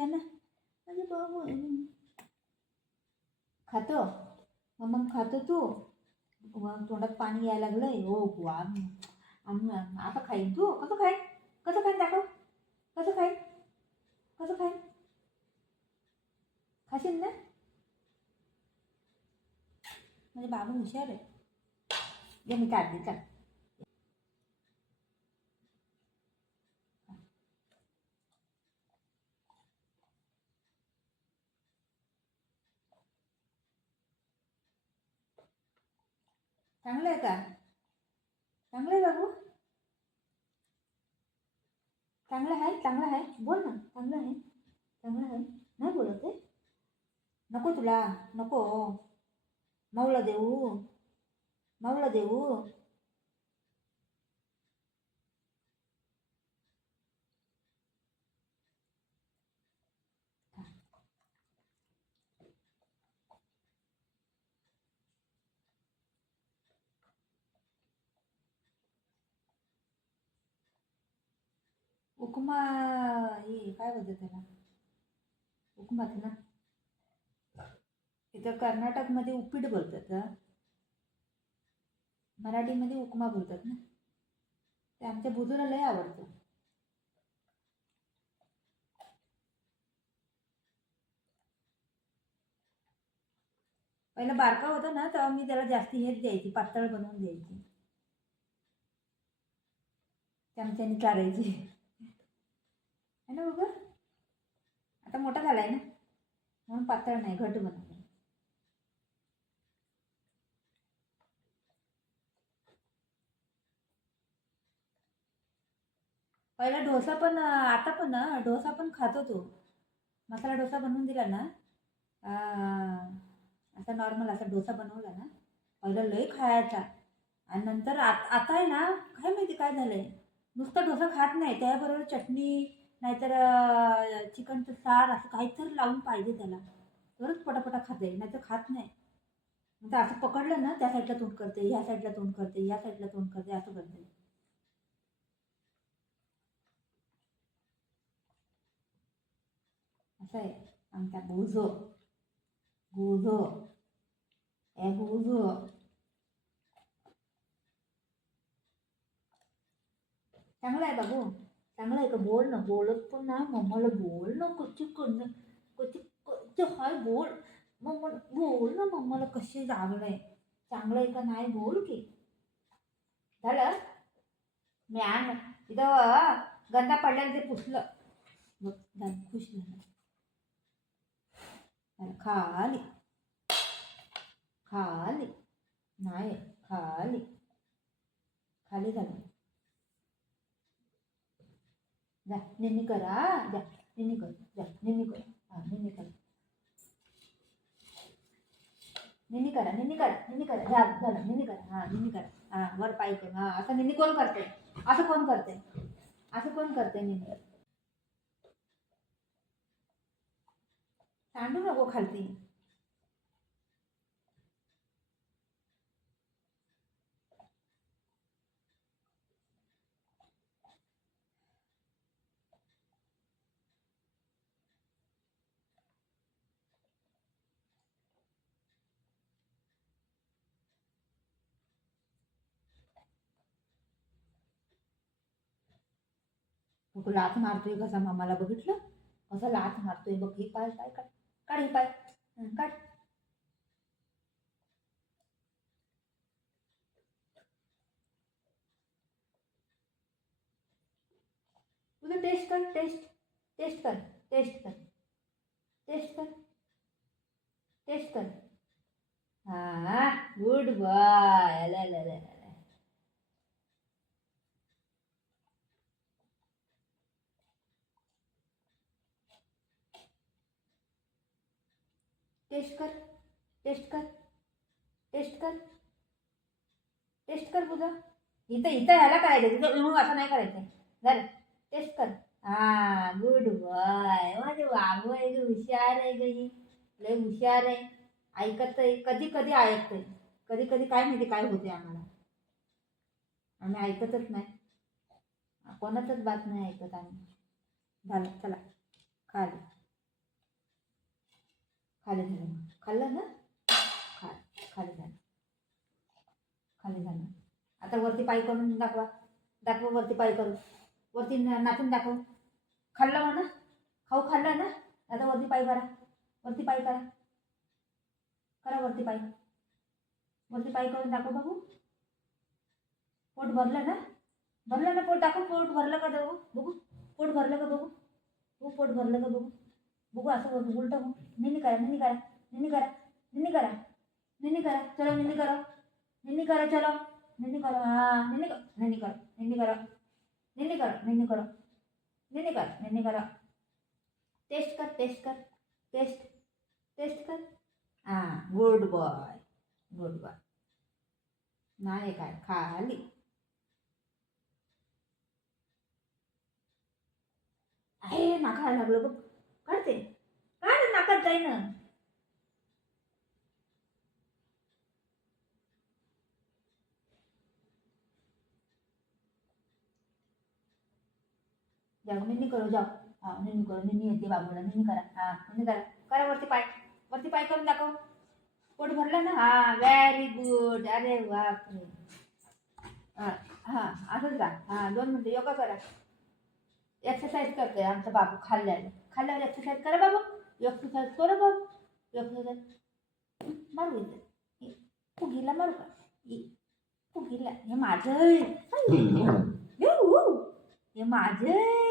घ्या ना माझे बाबू. खातो मग खातो तू. तोंडात पाणी यायला लागलंय. हो बुवा आता खाईन. तू कसं खाईन? कसं खाईन दाखव. कसं खाईन? कसं खाईन? खाशील ना? म्हणजे बाबू हुशार आहे. ये मी काढते का. चांगलं आहे का? चांगलं आहे बाबू. चांगलं आहे. चांगलं आहे. बोल ना. चांगलं आहे. चांगलं आहे. नाही बोलत आहे. नको तुला. नको. माऊला देऊ. माऊला देऊ. उपमा. हे काय बोलतात त्याला? उपमाच ना. इथं कर्नाटकमध्ये उपीट बोलतात. मराठीमध्ये उपमा बोलतात ना. ते आमच्या बुजूला लय आवडतं. पहिला बारका होता ना तेव्हा मी त्याला जास्ती हेच द्यायची, पातळ बनवून द्यायची. चमच्याने चारायची है ना बघ. आता मोठा झालाय ना म्हणून पातळ नाही, घट बनवलं. पहिला डोसा पण आता पण डोसा पण खातो तो. मसाला डोसा बनवून दिला ना, असा नॉर्मल असा डोसा बनवला ना, पहिला लय खायचा. आणि नंतर आता आहे ना, काय माहिती काय झालंय, नुसता डोसा खात नाही, त्याबरोबर चटणी नाहीतर चिकनचं सार असं काहीतरी लावून पाहिजे त्याला, तरच पटापटा खाते, नाहीतर खात नाही. नंतर असं पकडलं ना, त्या साईडला तोंड करते, ह्या साईडला तोंड करते, या साईडला तोंड करते, असं करते. असं आहे आमचा बुजो. बुजो. ए बुजो. चांगला आहे बाबू. चांगला आहे का? बोल ना. बोलत पण ना मम्माला बोल ना. कच्ची करणं कच्ची कच्चे हाय बोल. मम्मा बोल ना. मम्माला कशी जागलंय. चांगलं आहे का नाही बोल की. झालं. मी आण इथं गंदा पडल्यानं ते पुसलं बघ. झालं. खुश झालं. खाली खाली नाही. खाली खाली झालं. जा निन्नी करा. जा निन्नी कर. जा निन्नी कर. हां निन्नी कर. निन्नी करा. निन्नी करा. निन्नी करा. झालं. निन्नी करा. हां निन्नी करा. हां वर पाहिजे. हां असं निन्नी कोण करते? असं कोण करते? असं कोण करते निन्नी? सांडू नको खालती. तो लाथ मारतोय कसा मामाला बघितलं? कसा लाथ मारतोय बघ. ही पाय पाय काढ. काढ ही पाय. काढ. तुझं टेस्ट कर. टेस्ट टेस्ट कर. टेस्ट कर. टेस्ट कर. टेस्ट कर. हां गुड बॉय. टेस्ट कर. टेस्ट कर. टेस्ट कर. टेस्ट कर तुझं. इथं इथं ह्याला करायचं. तिथं मग असं नाही करायचं. झालं. टेस्ट कर. हां गुड बॉय. माझे बाबू आहे ग. हुशार आहे ग ही. लय हुशार आहे. ऐकत आहे. कधी कधी ऐकतंय. कधी कधी काय माहिती काय होते आम्हाला. आम्ही ऐकतच नाही. कोणाचंच बात नाही ऐकत आम्ही. झालं चला खाली. पाय करून दाखवा. दाखवा वरती पाय करून. वरती नाचून दाखव. खाल्लं म्हणा. खाऊ खाल्लं ना. आता वरती पाय करा. वरती पाय करा. करा वरती पाय. वरती पाय करून दाखव बघू. पोट भरलं ना. भरलं ना पोट. दाखव पोट भरलं का बघू. बघू पोट भरलं का बघू. बघू पोट भरलं का बघू. बघू असं उलटं बघू. निनी करा. निनी करा. निनी करा. निनी करा. निनी करा. चलो निनी करो. निनी करो चलो. निनी करो. हाँ निनी करो. निनी करो. निनी करो. निनी करो. निनी करो. निनी कर. निनी करो. टेस्ट कर. टेस्ट कर. टेस्ट. टेस्ट कर. हाँ गुड बॉय. Good boy. नाही काय खाली. आहे नाकाला लागलं बघ. काढते. काढ नाकात जाईन. जाऊ निनी करो जाऊ. हा निनी करो. निनी येते बाबूला. निनी करा. हा निनी करा. करा वरती पाय. वरती पाय करून दाखव. पोट भरलं ना. हा व्हेरी गुड. अरे बापरे. हां हां असंच का. हां 2 मिनटं योगा करा. एक्सरसाइज करतोय आमचा बाबू. खाल्ल्यावर खाल्ल्यावर एक्सरसाइज करा बाबू. एक्सरसाइज करा बाबू. एक्सरसाइज मारू इथं. फुगीला मारू का. फुगीला. हे माझं. हे माझं.